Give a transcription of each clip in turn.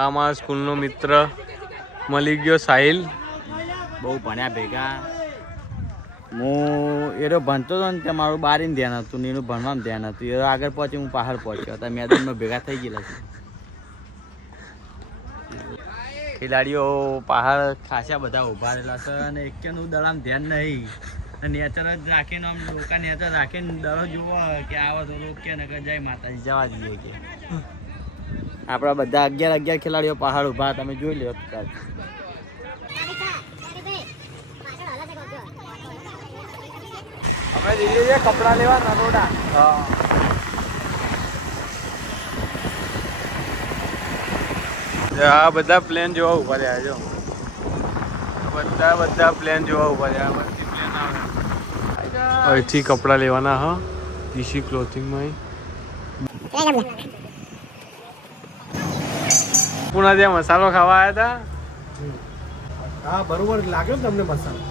આ મારા સ્કૂલનો મિત્ર મળી ગયો સાહિલ. બહુ ભણ્યા ભેગા. હું એનો ભણતો હતો ને ત્યાં મારું બારીને ધ્યાન હતું ને એનું ભણવાનું ધ્યાન હતું. એ આગળ પહોંચી હું પહાડ પહોંચ્યો હતા. મેદાનમાં ભેગા થઈ ગયેલા છે. ખેલાડીઓ પહાડ ખાસા બધા ઉભા રહેલા છે અને એકેનું દડામ ધ્યાન નહીં. નેચર જ રાખીને આમ લોકો નેચર રાખીને દડો જુઓ કે આવો તો રોકે ને કે જય માતાજી જવા દઈએ કે આપણા બધા 11 ખેલાડીઓ પહાડ ઉભા તમે જોઈ લો. અમે જઈએ છીએ કપડા લેવા નરોડા. આ બધા પ્લેન જોવા ઉભા રહ્યા જો. બધા પ્લેન જોવા ઉભા રહ્યા. અહીંથી કપડા લેવાના. હા ટીસી ક્લોથિંગમાં પુના ત્યાં મસાલો ખાવા આવ્યા હતા. હા બરોબર લાગ્યો ને તમને મસાલો.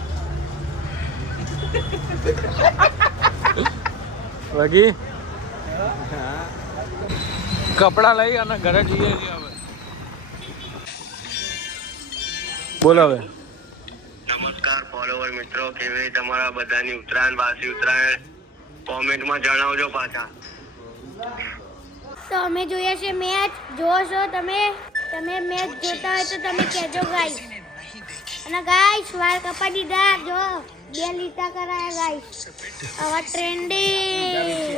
બાકી કપડા લઈ અને ઘરે જઈએ છીએ હવે. બોલો હવે. નમસ્કાર ફોલોવર મિત્રો, કેવી તમારા બધાની ઉત્તરાયણ વાસી ઉત્તરાયણ કોમેન્ટમાં જણાવજો પાછા. તો અમે જોઈએ છે મેચ. જો છો તમે મેચ જોતા હોય તો તમે કહેજો ગાઈસ. અને ગાઈસ વાળ કપા દીધા. જો 2 લીટા કરાયા ગાઈસ. હવે ટ્રેન્ડિંગ